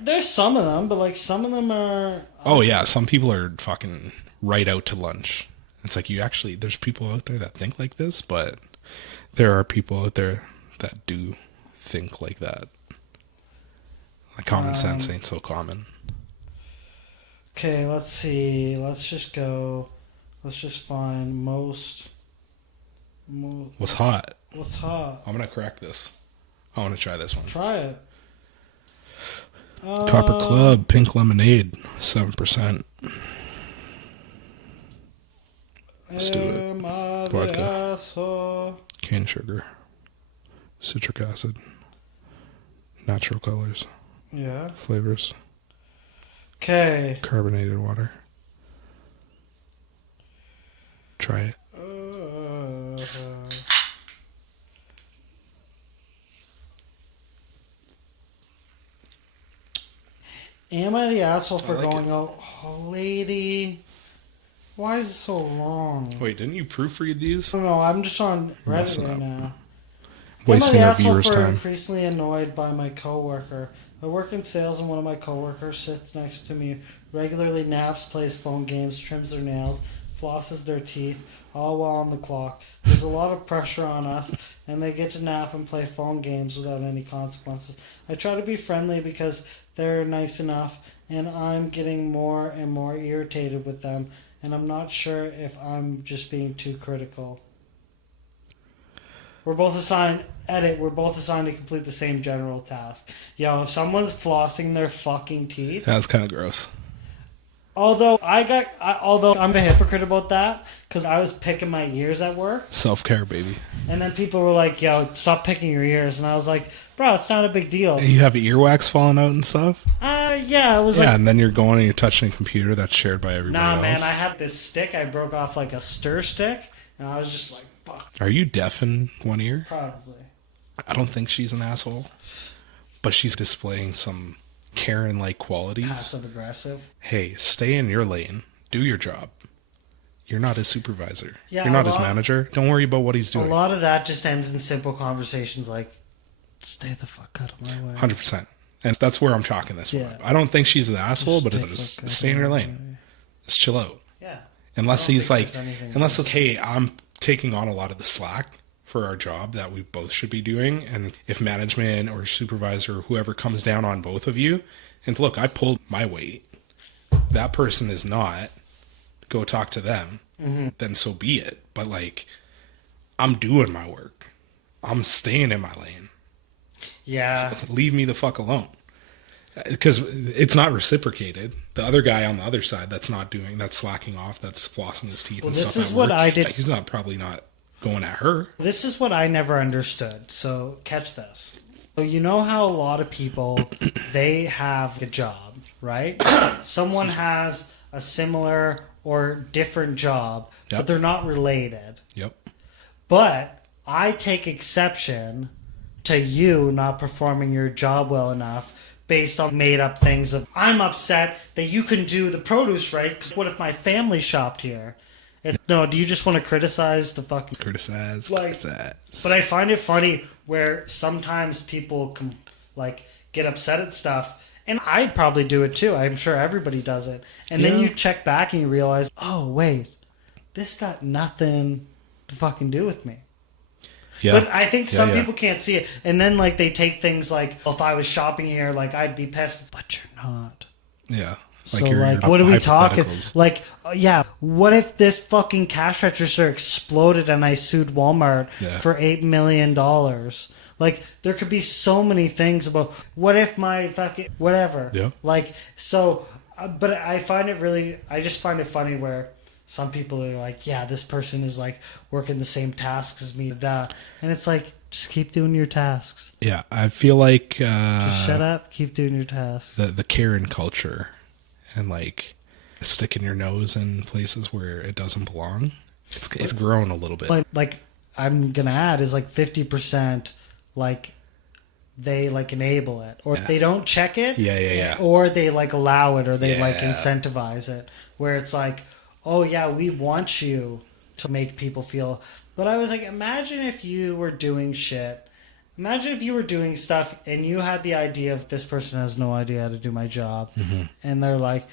There's some of them, but like some of them are... Oh yeah, some people are fucking right out to lunch. It's like there's people out there that think like this, but there are people out there that do think like that. Like common sense ain't so common. Okay, let's see. Let's just find most... What's hot? What's hot? I'm gonna crack this. I want to try this one. Try it. Copper Club Pink Lemonade, 7%. Let's do it. Vodka, cane sugar, citric acid, natural colors, Yeah. flavors, Okay. carbonated water. Try it. Am I the asshole for like going out? Oh, lady. Why is it so long? Wait, didn't you proofread these? I don't know. I'm just on Reddit Messing right up. now. Wasting Am I our the asshole viewers' for time. increasingly annoyed by my coworker? I work in sales and one of my coworkers sits next to me, regularly naps, plays phone games, trims their nails, flosses their teeth, all while on the clock. There's a lot of pressure on us, and they get to nap and play phone games without any consequences. I try to be friendly because they're nice enough, and I'm getting more and more irritated with them, and I'm not sure if I'm just being too critical. We're both assigned to complete the same general task. Yo, if someone's flossing their fucking teeth, That's kind of gross. although I'm a hypocrite about that because I was picking my ears at work, Self-care, baby. and then people were like, "Yo, stop picking your ears," and I was like, "Bro, it's not a big deal." You have earwax falling out and stuff? Yeah, it was Yeah, like, and then you're going and you're touching a computer that's shared by everybody nah, else. man, I had this stick I broke off like a stir stick, and I was just like, "Fuck." Are you deaf in one ear? Probably. I don't think she's an asshole, but she's displaying some Karen-like qualities. Passive aggressive. Hey, stay in your lane. Do your job. You're not his supervisor. Yeah, You're not a his lot- manager. Don't worry about what he's A doing. lot of that just ends in simple conversations like, "Stay the fuck out of my way." 100%. And that's where I'm talking this one. Yeah. I don't think she's the asshole, but Stay just the fuck stay in out your of my lane. way. Just chill out. Yeah. Unless I don't he's think like, there's anything unless wrong. it's, hey, I'm taking on a lot of the slack for our job that we both should be doing. And if management or supervisor or whoever comes down on both of you, and look, I pulled my weight, that person is not, go talk to them, then so be it. But like, I'm doing my work. I'm staying in my lane. Yeah. Leave me the fuck alone. Because it's not reciprocated. The other guy on the other side that's slacking off, that's flossing his teeth and this stuff. is at what work, I did- He's probably not going at her. This is what I never understood. So catch this. So you know how a lot of people, they have a job, right? Someone has a similar or different job, Yep. but they're not related. Yep. But I take exception to you not performing your job well enough based on made up things of, I'm upset that you can do the produce right, because what if my family shopped here? No, do you just want to criticize the fucking... Criticize. But I find it funny where sometimes people can, like, get upset at stuff, and I probably do it too. I'm sure everybody does it. And then Yeah. you check back and you realize, oh, wait, this got nothing to fucking do with me. Yeah. But I think some people can't see it. And then, like, they take things like, if I was shopping here, like, I'd be pissed. But you're not. Yeah. So, like, what are we talking? hypotheticals. Like, yeah, what if this fucking cash register exploded and I sued Walmart for $8 million? Like, there could be so many things about, what if my fucking, whatever. Yeah. Like, so, but I just find it funny where some people are like, yeah, this person is, like, working the same tasks as me. And it's like, just keep doing your tasks. Yeah. I feel like Just shut up, keep doing your tasks. the Karen culture and like sticking your nose in places where it doesn't belong. It's grown a little bit. Like I'm gonna add is like 50%, like they like enable it, or they don't check it, Yeah. or they like allow it, or they like Yeah. incentivize it, where it's like, oh yeah, we want you to make people feel. But I was like, imagine if you were doing shit. Imagine if you were doing stuff and you had the idea of this person has no idea how to do my job, and they're like,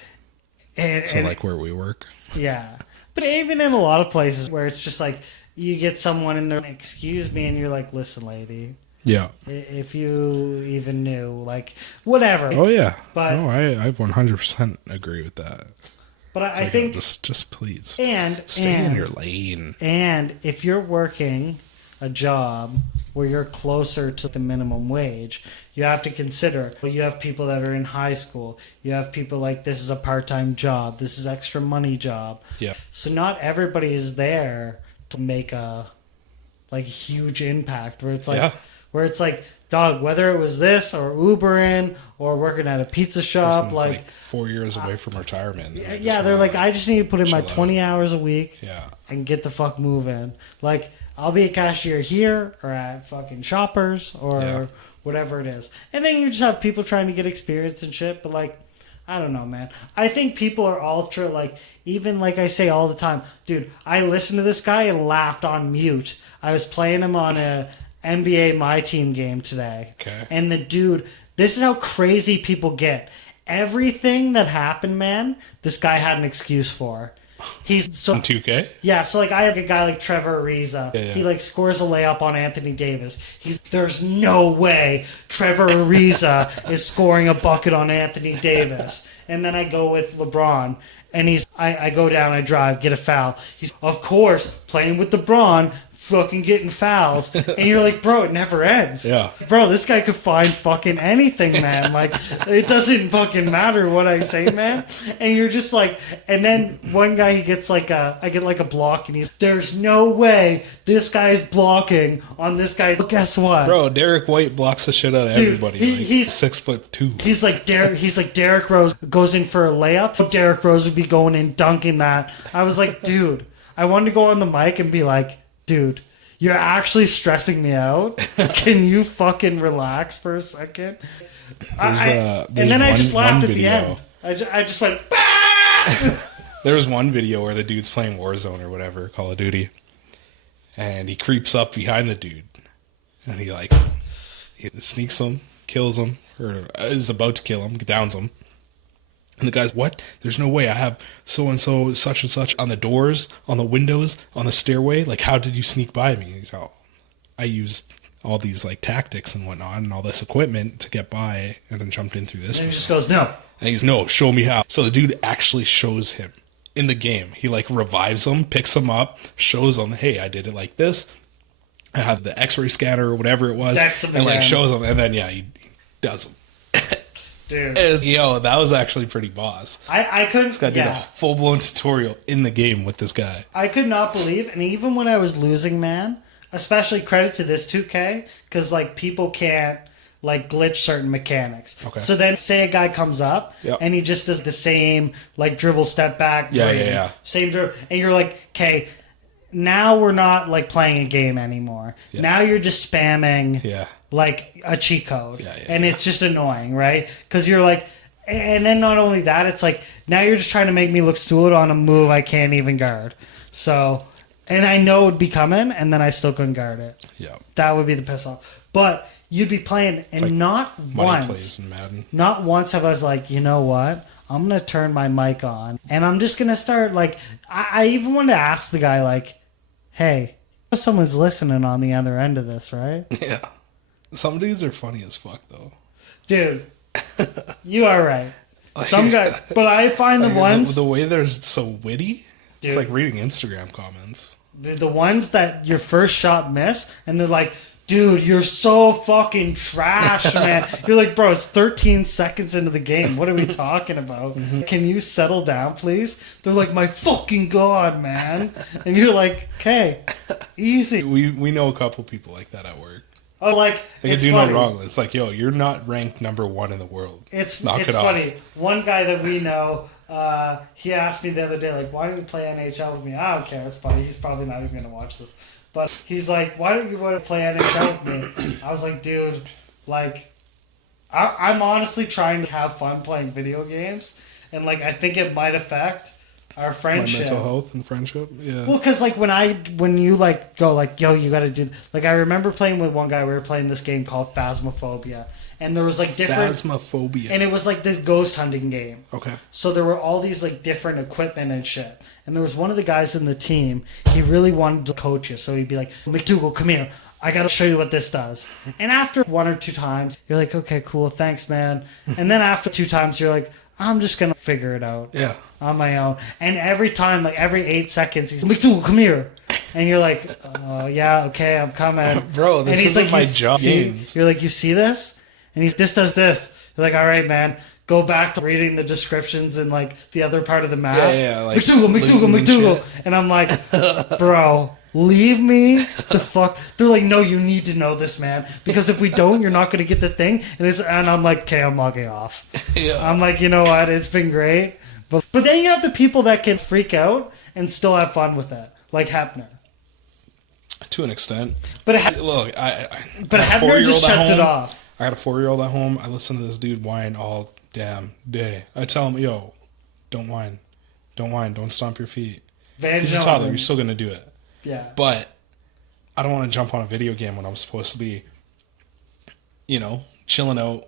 and like where we work. yeah. But even in a lot of places where it's just like, you get someone in there, excuse me, and you're like, listen, lady, Yeah. if you even knew, like, whatever. Oh yeah. But- no, I 100% agree with that. But It's I like, think, just please and stay in your lane. And if you're working a job where you're closer to the minimum wage, you have to consider, well, you have people that are in high school. You have people like, this is a part-time job. This is extra money job. Yeah. So not everybody is there to make a like huge impact where it's like, dog, whether it was this or Ubering or working at a pizza shop, like 4 years away from retirement. Yeah, they're like, I just need to put in my 20 hours a week Yeah. and get the fuck moving. Like, I'll be a cashier here or at fucking Shoppers or whatever it is. And then you just have people trying to get experience and shit. But, like, I don't know, man. I think people are ultra, like, even like I say all the time, dude, I listened to this guy and laughed on mute. I was playing him on a NBA My Team game today. Okay. And the dude, this is how crazy people get. Everything that happened, man, this guy had an excuse for. He's so on 2K? Yeah, so like I had a guy like Trevor Ariza. Yeah. He like scores a layup on Anthony Davis. There's no way Trevor Ariza is scoring a bucket on Anthony Davis. And then I go with LeBron and I go down, I drive, get a foul. He's of course playing with LeBron, fucking getting fouls, and you're like, bro, it never ends. Yeah. Bro, this guy could find fucking anything, man. Like, it doesn't fucking matter what I say, man. And you're just like, and then one guy, he gets like I get like a block, and there's no way this guy's blocking on this guy. But guess what? Bro, Derek White blocks the shit out of everybody. He's 6'2". He's like Derrick Rose goes in for a layup. Derrick Rose would be going in dunking that. I was like, dude, I wanted to go on the mic and be like, dude, you're actually stressing me out. Can you fucking relax for a second? And then I just laughed at the end. I just went, bah! There was one video where the dude's playing Warzone or whatever, Call of Duty, and he creeps up behind the dude, and he sneaks him, kills him, or is about to kill him, downs him. And the guy's, what? There's no way. I have so-and-so, such and such on the doors, on the windows, on the stairway. Like, how did you sneak by me? He's like, I used all these, like, tactics and whatnot and all this equipment to get by and then jumped in through this And one. he just goes, no. And he's, no, show me how. So the dude actually shows him in the game. He, like, revives him, picks him up, shows him, hey, I did it like this. I had the x-ray scanner or whatever it was. And, like, shows him. And then, yeah, he does him. Dude. Yo, that was actually pretty boss. I couldn't. This guy did a full-blown tutorial in the game with this guy. I could not believe, and even when I was losing, man, especially credit to this 2K, because like people can't like glitch certain mechanics. Okay. So then say a guy comes up and he just does the same like dribble, step back, same dribble, and you're like, okay, now we're not like playing a game anymore. Yeah. Now you're just spamming like a cheat code. And it's just annoying, right? Because you're like, and then not only that, it's like, now you're just trying to make me look stupid on a move I can't even guard. So, and I know it would be coming, and then I still couldn't guard it. Yeah. That would be the piss off. But you'd be playing, and like not once, not once have I was like, you know what? I'm going to turn my mic on, and I'm just going to start, like, I even wanted to ask the guy, like, hey, someone's listening on the other end of this, right? Yeah. Some dudes are funny as fuck, though. Dude, you are right. Some guys, but I find the ones... The way they're so witty, dude, it's like reading Instagram comments. The ones that your first shot miss, and they're like, dude, you're so fucking trash, man. You're like, bro, it's 13 seconds into the game. What are we talking about? Mm-hmm. Can you settle down, please? They're like, my fucking God, man. And you're like, okay, easy. We know a couple people like that at work. Oh, like it's do no wrong. It's like, yo, you're not ranked number 1 in the world. It's funny. One guy that we know, he asked me the other day, like, why don't you play NHL with me? I don't care. It's funny. He's probably not even going to watch this. But he's like, why don't you want to play NHL with me? I was like, dude, like, I'm honestly trying to have fun playing video games. And, like, I think it might affect our friendship. My mental health and friendship? Yeah. Well, because, like, when you, like, go, like, yo, you got to do... Like, I remember playing with one guy. We were playing this game called Phasmophobia. And there was, like, different... Phasmophobia. And it was, like, this ghost hunting game. Okay. So there were all these, like, different equipment and shit. And there was one of the guys in the team, he really wanted to coach you. So he'd be like, McDougal, come here. I got to show you what this does. And after 1 or 2 times, you're like, okay, cool. Thanks, man. And then after 2 times, you're like, I'm just going to figure it out. Yeah. On my own. And every time, like every 8 seconds, he's McDougal, come here. and you're like, oh yeah, okay, I'm coming, Bro, this and he's isn't like, my "You job." see-" Games. You're like, you see this, and this does this. You're like, all right, man, go back to reading the descriptions and like the other part of the map. Yeah, like McDougal, shit. and I'm like, bro, leave me the fuck. They're like, no, you need to know this, man, because if we don't, you're not going to get the thing. And I'm like, okay, I'm logging off. Yeah. I'm like, you know what? It's been great, but then you have the people that can freak out and still have fun with it, like Hepner. To an extent. But Look, but Hepner just shuts it off. I got a 4-year-old at home. I listen to this dude whine all damn day. I tell him, yo, don't whine. Don't whine. Don't stomp your feet. He's a toddler. You're still going to do it. Yeah. But I don't want to jump on a video game when I'm supposed to be, chilling out,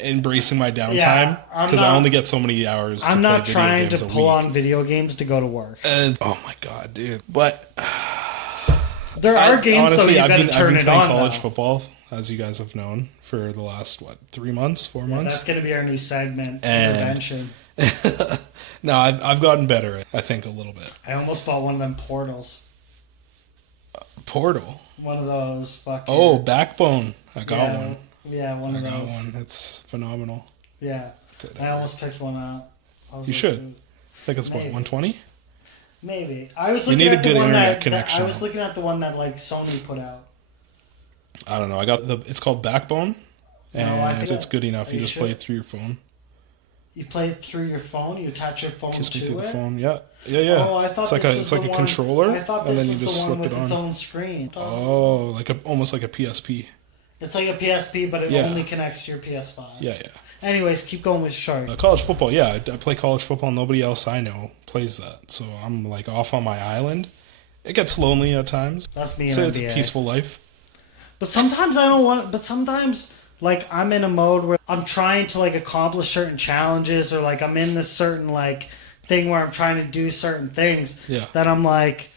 embracing my downtime. Because I only get so many hours to play video games a week. I'm not trying to pull on video games to go to work. And, oh my God, dude. But there are games, honestly, though, you better turn it on. I've been playing college football, as you guys have known, for the last, 3 months, 4 months? That's going to be our new segment, intervention. No, I've gotten better, I think, a little bit. I almost bought one of them portals. Portal? One of those fucking... Oh, Backbone. I got one. Yeah, one of those. I got one. It's phenomenal. Yeah. I almost picked one up. You should. I think it's, maybe. 120? Maybe. I was looking at the one connection. I was looking at the one that like Sony put out. I don't know. It's called Backbone, and it's good enough. You just play it through your phone. You play it through your phone. You attach your phone Kiss to me through it. The phone. Yeah. Oh, I thought it's like a controller, I thought and this then you was just the one slip with it on. its own screen. Oh, almost like a PSP. It's like a PSP, but it only connects to your PS5. Yeah. Anyways, keep going with Shark. College football, yeah. I play college football. Nobody else I know plays that. So I'm like off on my island. It gets lonely at times. That's me in So NBA. it's a peaceful life. But sometimes I don't want. But sometimes, like, I'm in a mode where I'm trying to like accomplish certain challenges, or like I'm in this certain like thing where I'm trying to do certain things. Yeah. That I'm like,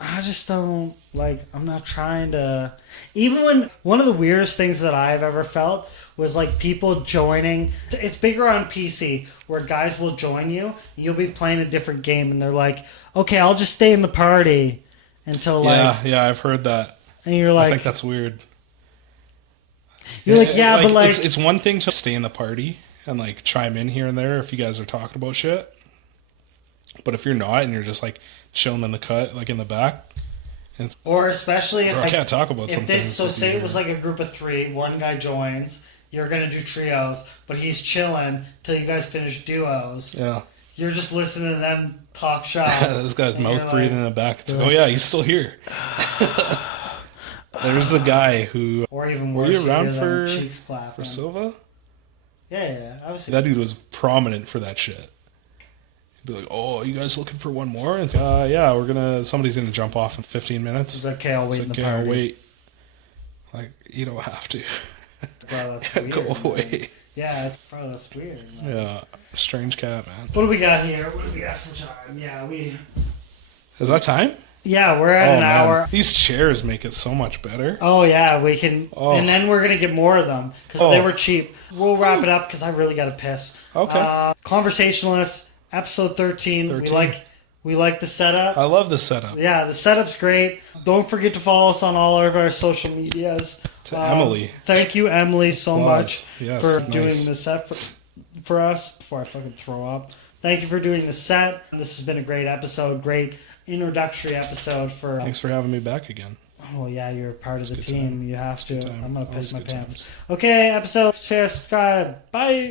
I just don't like. I'm not trying to. Even when one of the weirdest things that I've ever felt was like people joining. It's bigger on PC where guys will join you. And you'll be playing a different game, and they're like, "Okay, I'll just stay in the party until like." Yeah, I've heard that. And you're like, I think that's weird. You're like, yeah, but like, it's one thing to stay in the party and like chime in here and there if you guys are talking about shit. But if you're not and you're just like chilling in the cut, like in the back. Or especially if I can't talk about something. So say it was like a group of 3, one guy joins, you're gonna do trios, but he's chilling till you guys finish duos. Yeah. You're just listening to them talk shop. This guy's mouth breathing in the back. It's like, oh yeah, he's still here. There's a guy who. Or even worse, were you around for cheeks clapping. For Silva? Yeah. I was. That dude was prominent for that shit. Be like, oh, you guys looking for one more? And yeah, somebody's gonna jump off in 15 minutes. It's okay, I'll wait in the party. I'll wait. Like, you don't have to. Bro, that's weird. Go away. Yeah, that's weird. Man. Yeah, strange cat, man. What do we got here? What do we got for time? Yeah, Is that time? Yeah, we're at an hour. These chairs make it so much better. Oh yeah, we can, and then we're gonna get more of them because they were cheap. We'll wrap it up because I really got to piss. Okay. Conversationalist. Episode 13. We like the setup. I love the setup. Yeah, the setup's great. Don't forget to follow us on all of our social medias. To Emily. Thank you, Emily, so much for doing the set for us. Before I fucking throw up. Thank you for doing the set. This has been a great episode. Great introductory episode for... Thanks for having me back again. Oh, yeah, you're part of the team. Time. You have to. I'm going to piss my pants. Times. Okay, episode. Share, subscribe. Bye.